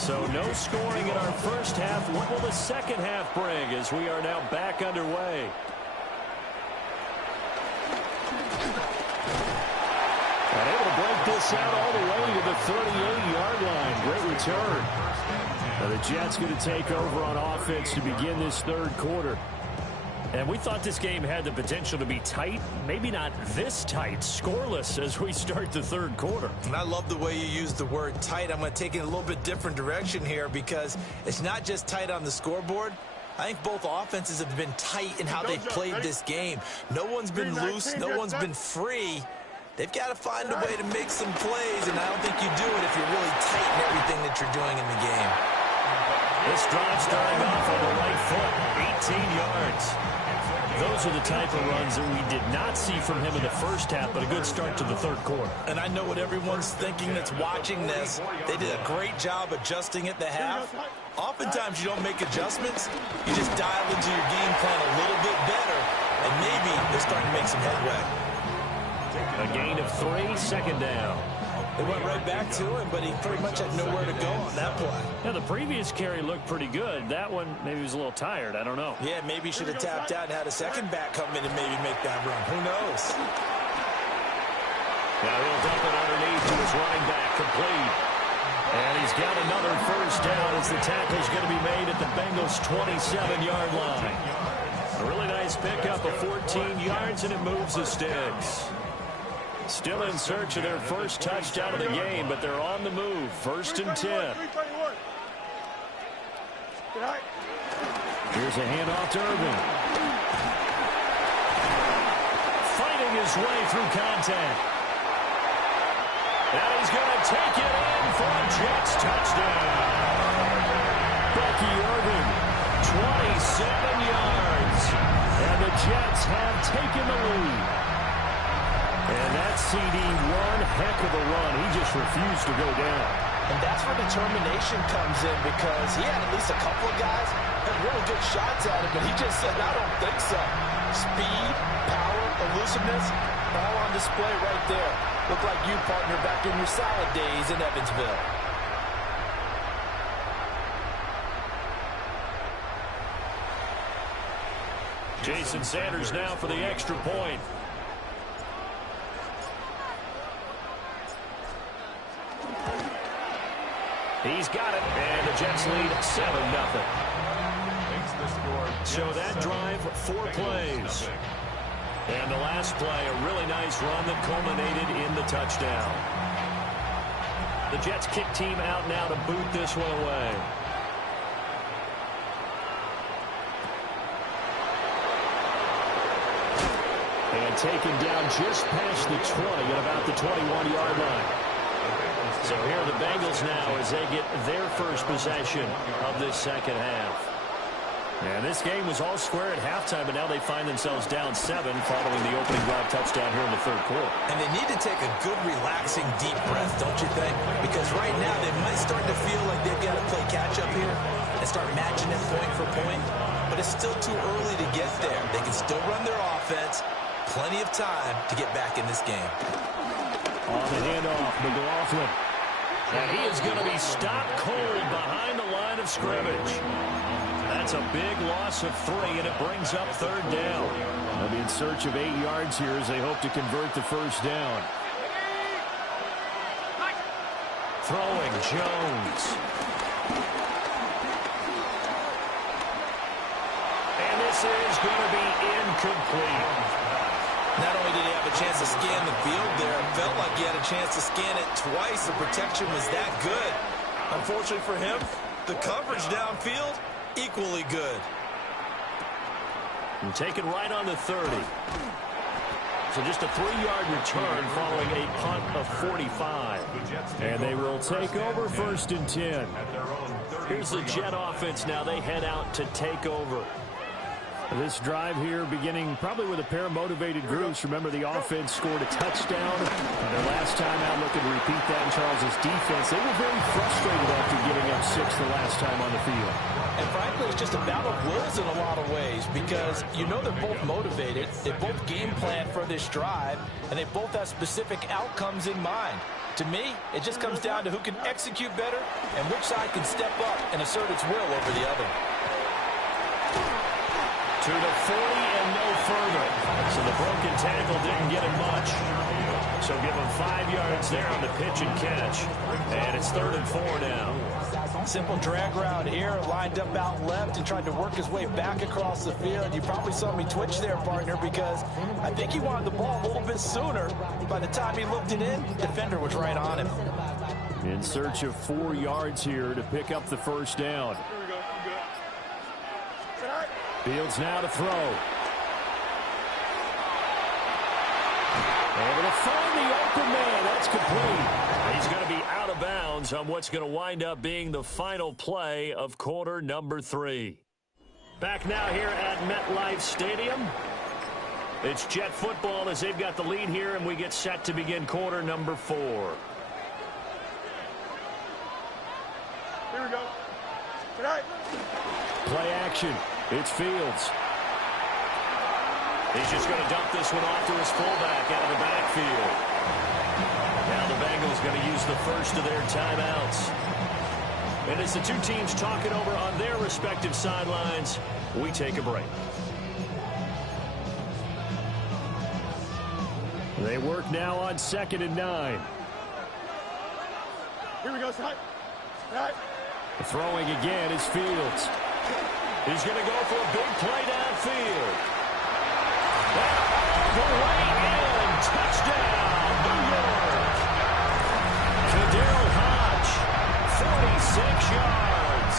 So no scoring in our first half. What will the second half bring as we are now back underway? And able to break this out all the way to the 38-yard line. Great return. Now the Jets going to take over on offense to begin this third quarter. And we thought this game had the potential to be tight, maybe not this tight, scoreless as we start the third quarter. And I love the way you use the word tight. I'm going to take it in a little bit different direction here because it's not just tight on the scoreboard. I think both offenses have been tight in how they've played this game. No one's been loose. No one's been free. They've got to find a way to make some plays, and I don't think you do it if you're really tight in everything that you're doing in the game. This drive starting off on the right foot, 18 yards. Those are the type of runs that we did not see from him in the first half, but a good start to the third quarter. And I know what everyone's thinking that's watching this. They did a great job adjusting at the half. Oftentimes you don't make adjustments. You just dial into your game plan a little bit better, and maybe they're starting to make some headway. A gain of 3, second down. They went right back to him, but he pretty much had nowhere to go on that play. Yeah, the previous carry looked pretty good. That one, maybe he was a little tired. I don't know. Yeah, maybe he should have tapped out and had a second back come in and maybe make that run. Who knows? Now he'll dump it underneath to his running back, complete. And he's got another first down as the tackle's going to be made at the Bengals' 27-yard line. A really nice pickup of 14 yards, and it moves the sticks. Still in search of their first touchdown of the game, but they're on the move. 1st and 10. Here's a handoff to Irvin. Fighting his way through contact. And he's going to take it in for a Jets touchdown. Bucky Irvin, 27 yards. And the Jets have taken the lead. And that CD, one heck of a run. He just refused to go down. And that's where determination comes in, because he had at least a couple of guys had really good shots at him, but he just said, I don't think so. Speed, power, elusiveness, all on display right there. Look like you, partner, back in your salad days in Evansville. Jason Sanders now for the extra point. He's got it, and the Jets lead 7-0. So that drive, 4 plays. And the last play, a really nice run that culminated in the touchdown. The Jets kick team out now to boot this one away. And taken down just past the 20 at about the 21-yard line. So here are the Bengals now as they get their first possession of this second half. And this game was all square at halftime, but now they find themselves down 7 following the opening drive touchdown here in the third quarter. And they need to take a good, relaxing, deep breath, don't you think? Because right now they might start to feel like they've got to play catch-up here and start matching it point for point. But it's still too early to get there. They can still run their offense. Plenty of time to get back in this game. On the handoff, McLaughlin. And he is going to be stopped cold behind the line of scrimmage. That's a big loss of 3, and it brings up third down. They'll be in search of 8 yards here as they hope to convert the first down. Throwing Jones. And this is going to be incomplete. Not only did he have a chance to scan the field there, it felt like he had a chance to scan it twice. The protection was that good. Unfortunately for him, the coverage downfield, equally good. And taken right on the 30. So just a 3-yard return following a punt of 45. And they will take over 1st and 10. Here's the Jet offense now. They head out to take over. This drive here beginning probably with a pair of motivated groups. Remember, the offense scored a touchdown. Their last time out, looking to repeat that in Charles' defense. They were very frustrated after giving up 6 the last time on the field. And frankly, it's just a battle of wills in a lot of ways, because you know they're both motivated. They both game plan for this drive, and they both have specific outcomes in mind. To me, it just comes down to who can execute better and which side can step up and assert its will over the other. To the 40 and no further. So the broken tackle didn't get him much. So give him 5 yards there on the pitch and catch. And it's 3rd and 4 now. Simple drag route here, lined up out left and tried to work his way back across the field. You probably saw me twitch there, partner, because I think he wanted the ball a little bit sooner. By the time he looked it in, defender was right on him. In search of 4 yards here to pick up the first down. Fields now to throw. Able to find the open man. That's complete. He's going to be out of bounds on what's going to wind up being the final play of quarter number 3. Back now here at MetLife Stadium. It's Jet football as they've got the lead here, and we get set to begin quarter number 4. Here we go. Tonight. Play action. It's Fields. He's just going to dump this one off to his fullback out of the backfield. Now the Bengals going to use the first of their timeouts. And as the two teams talk it over on their respective sidelines, we take a break. They work now on 2nd and 9. Here we go, side. Right. Throwing again is Fields. He's going to go for a big play downfield. All the way in. Touchdown, New York. Kadarius Hodge, 46 yards.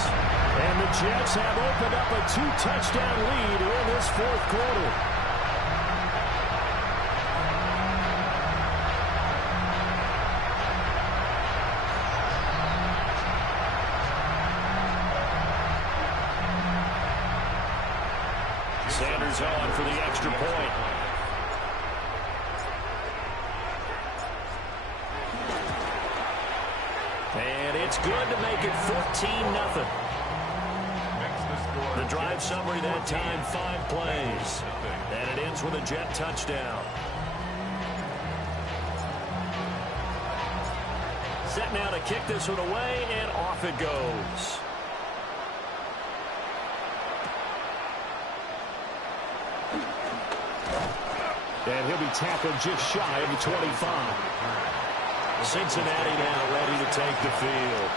And the Jets have opened up a 2-touchdown lead in this 4th quarter. Sanders on for the extra point. And it's good to make it 14-0. The drive summary that time, 5 plays. And it ends with a Jet touchdown. Set now to kick this one away, and off it goes. And he'll be tackled just shy of the 25. Cincinnati now ready to take the field.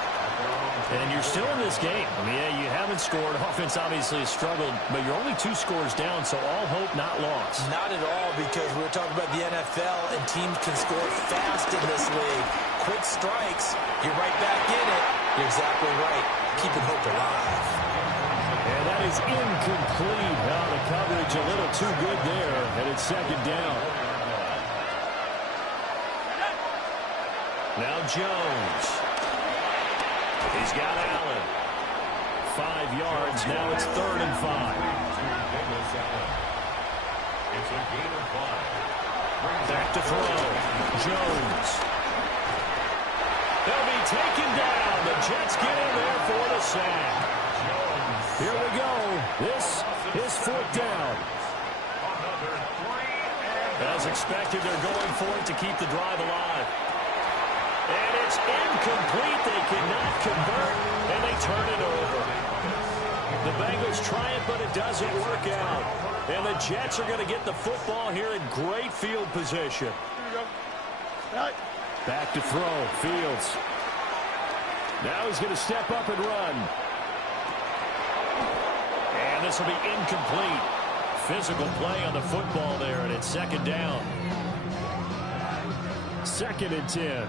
And you're still in this game. I mean, yeah, you haven't scored. Offense obviously has struggled, but you're only 2 scores down, so all hope not lost. Not at all, because we were talking about the NFL, and teams can score fast in this league. Quick strikes, you're right back in it. You're exactly right. Keeping hope alive. And that is incomplete. Now the coverage a little too good there, and it's 2nd down. Now Jones. He's got Allen. 5 yards. Now it's 3rd and 5. It's a gain of 5. Back to throw. Jones. They'll be taken down. The Jets get in there for the sack. Here we go. This is 4th down. As expected, they're going for it to keep the drive alive. And it's incomplete. They cannot convert, and they turn it over. The Bengals try it, but it doesn't work out. And the Jets are going to get the football here in great field position. Back to throw. Fields. Now he's going to step up and run. And this will be incomplete. Physical play on the football there, and it's 2nd down. 2nd and 10.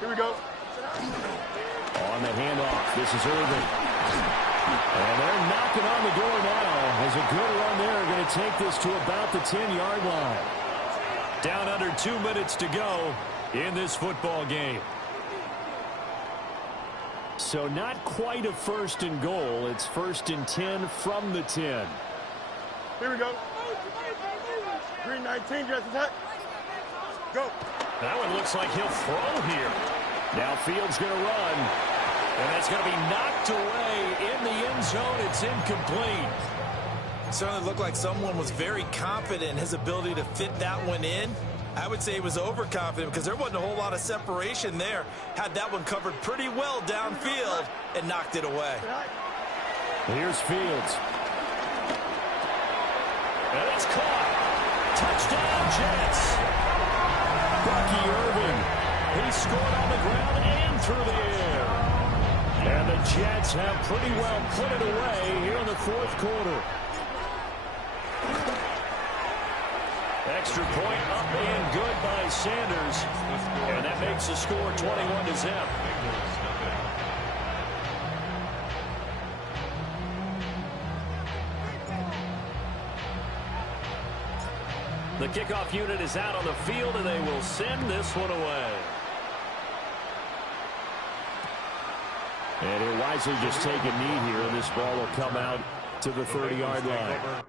Here we go. On the handoff, this is Irvin. And they're knocking on the door now. As a good run there, going to take this to about the 10-yard line. Down under 2 minutes to go in this football game. So not quite a 1st and goal. It's 1st and 10 from the 10. Here we go. Green 19, dress attack. Go. That one looks like he'll throw here. Now Fields going to run. And that's going to be knocked away in the end zone. It's incomplete. It certainly looked like someone was very confident in his ability to fit that one in. I would say he was overconfident because there wasn't a whole lot of separation there. Had that one covered pretty well downfield and knocked it away. Here's Fields. And it's caught. Touchdown, Jets. Bucky Irving. He scored on the ground and through the air. And the Jets have pretty well put it away here in the fourth quarter. Extra point up and good by Sanders. And that makes the score 21-0. The kickoff unit is out on the field, and they will send this one away. And he'll wisely just take a knee here, and this ball will come out to the 30-yard line.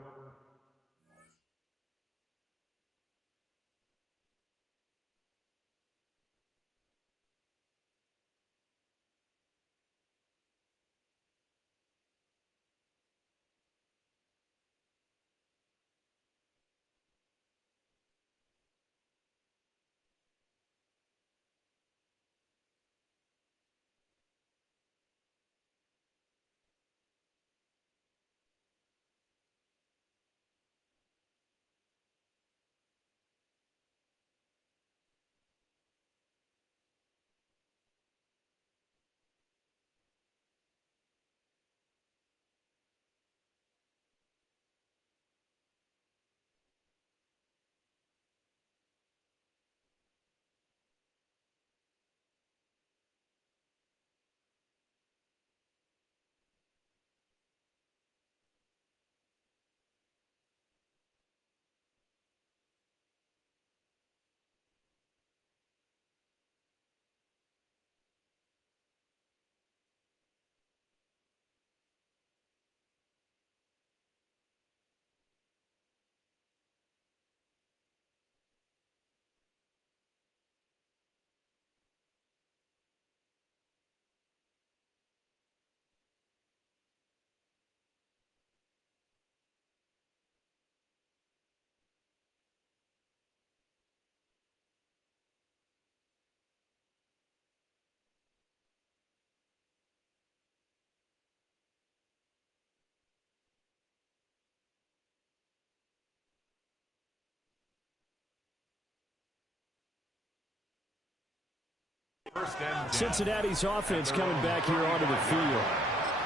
Cincinnati's offense coming back here onto the field.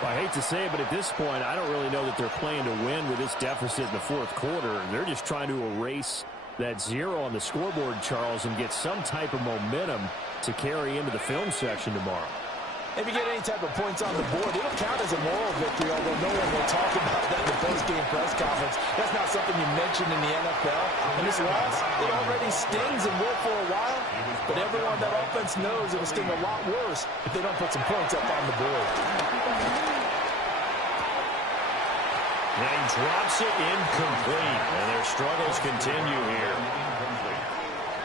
Well, I hate to say it, but at this point, I don't really know that they're playing to win with this deficit in the fourth quarter. They're just trying to erase that 0 on the scoreboard, Charles, and get some type of momentum to carry into the film section tomorrow. If you get any type of points on the board, it'll count as a moral victory, although no one will talk about that in the post-game press conference. That's not something you mention in the NFL. And this loss, it already stings and will for a while, but everyone on that offense knows it'll sting a lot worse if they don't put some points up on the board. And he drops it incomplete, and their struggles continue here.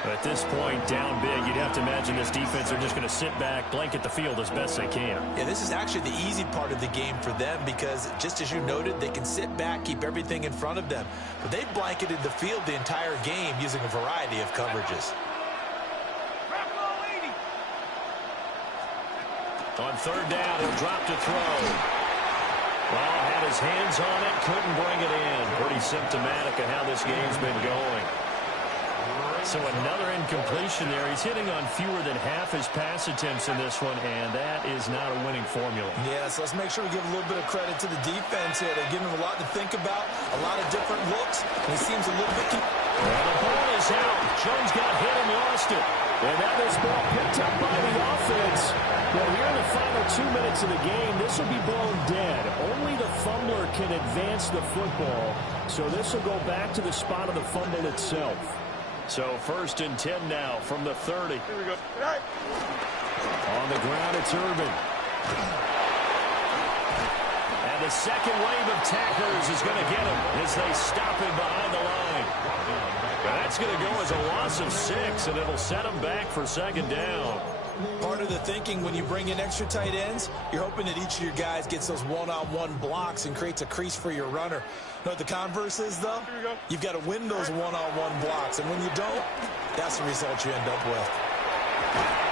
At this point, down big, you'd have to imagine this defense are just going to sit back, blanket the field as best they can. Yeah, this is actually the easy part of the game for them because, just as you noted, they can sit back, keep everything in front of them. But they've blanketed the field the entire game using a variety of coverages. On third down, he'll drop to throw. Well, had his hands on it, couldn't bring it in. Pretty symptomatic of how this game's been going. So another incompletion there. He's hitting on fewer than half his pass attempts in this one, and that is not a winning formula. Yeah, so let's make sure we give a little bit of credit to the defense here. They're giving him a lot to think about, a lot of different looks, and he seems a little bit... Well, the ball is out. Jones got hit and lost it. And that is ball picked up by the offense. Well, here in the final 2 minutes of the game, this will be blown dead. Only the fumbler can advance the football, so this will go back to the spot of the fumble itself. So 1st and 10 now from the 30. Here we go. On the ground, it's Irvin. And the second wave of tacklers is going to get him as they stop him behind the line. That's going to go as a loss of 6, and it'll set him back for 2nd down. Part of the thinking when you bring in extra tight ends, you're hoping that each of your guys gets those one-on-one blocks and creates a crease for your runner. You know what the converse is, though? You've got to win those one-on-one blocks, and when you don't, that's the result you end up with.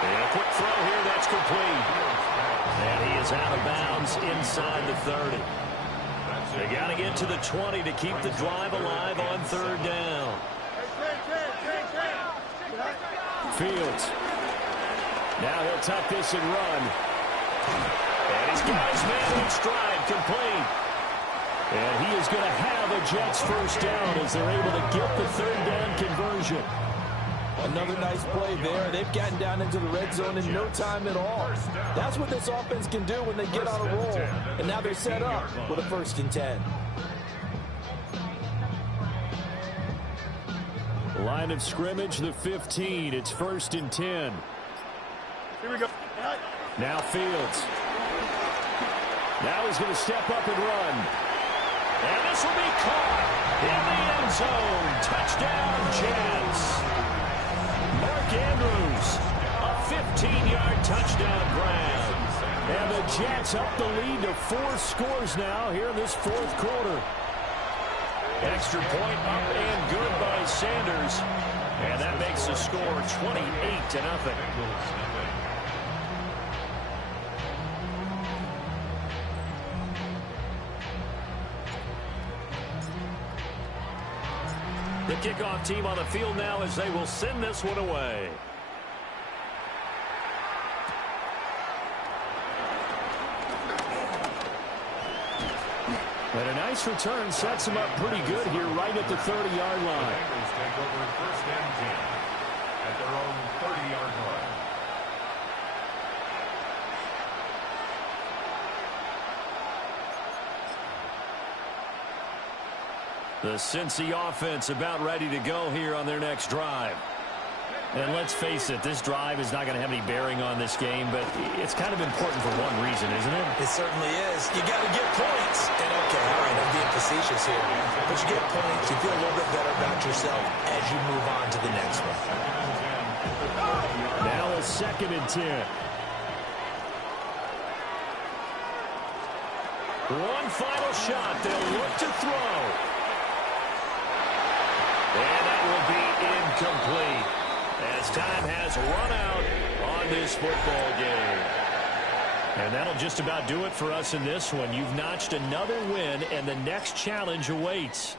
And a quick throw here, that's complete. And he is out of bounds inside the 30. They got to get to the 20 to keep the drive alive on third down. Fields. Now he'll tuck this and run. And he's got his man in stride, complete. And he is going to have a Jets first down as they're able to get the third down conversion. Another nice play there. They've gotten down into the red zone in no time at all. That's what this offense can do when they get on a roll. And now they're set up with a 1st and 10. Line of scrimmage, the 15. It's 1st and 10. Here we go. Now Fields. Now he's going to step up and run. And this will be caught in the end zone. Touchdown, Jets. Mark Andrews, a 15-yard touchdown grab. And the Jets up the lead to 4 scores now here in this 4th quarter. Extra point up and good by Sanders. And that makes the score 28-0. The kickoff team on the field now as they will send this one away. And a nice return sets him up pretty good here right at the 30-yard line. Take over 1st and 10 at their own 30-yard line. The Cincy offense about ready to go here on their next drive. And let's face it, this drive is not going to have any bearing on this game, but it's kind of important for one reason, isn't it? It certainly is. You got to get points. And okay, all right, I'm being facetious here. But you get points, you feel a little bit better about yourself as you move on to the next one. Now a 2nd and 10. One final shot. They'll look to throw. And that will be incomplete as time has run out on this football game. And that'll just about do it for us in this one. You've notched another win, and the next challenge awaits.